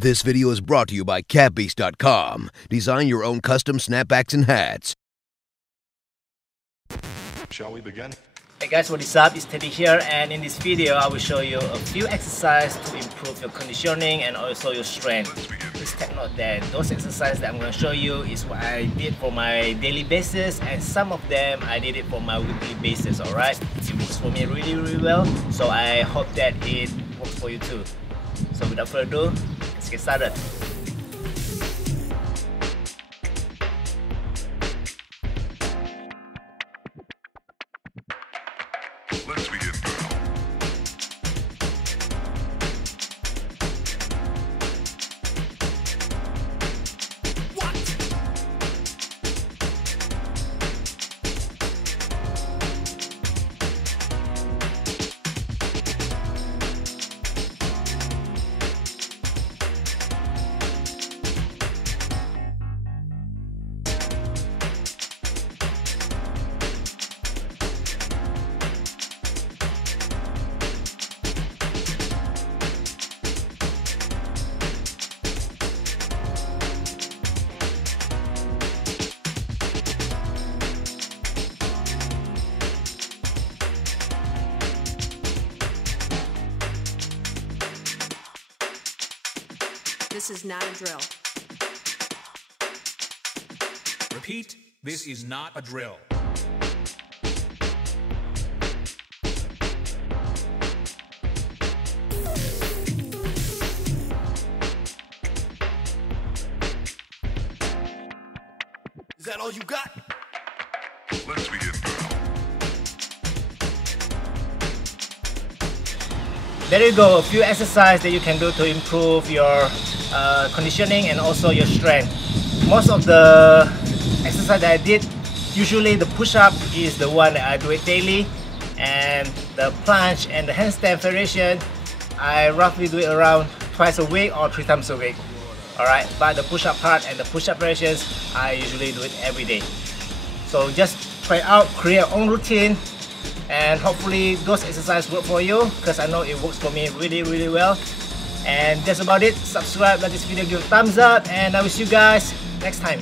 This video is brought to you by CapBeast.com. Design your own custom snapbacks and hats. Shall we begin? Hey guys, what is up? It's Teddy here, and in this video I will show you a few exercises to improve your conditioning and also your strength. Please take note that those exercises that I'm going to show you is what I did for my daily basis, and some of them I did it for my weekly basis, alright? It works for me really well, so I hope that it works for you too. So without further ado, let's get started. Let's begin. This is not a drill. Repeat, this is not a drill. Is that all you got? Let's begin. There you go, a few exercises that you can do to improve your conditioning and also your strength. Most of the exercise that I did, usually the push-up is the one that I do it daily, and the planche and the handstand variation, I roughly do it around twice a week or 3 times a week. Alright, but the push-up part and the push-up variations, I usually do it every day. So just try out, create your own routine, and hopefully those exercises work for you, because I know it works for me really well. And that's about it. Subscribe, let this video give a thumbs up, and I will see you guys next time.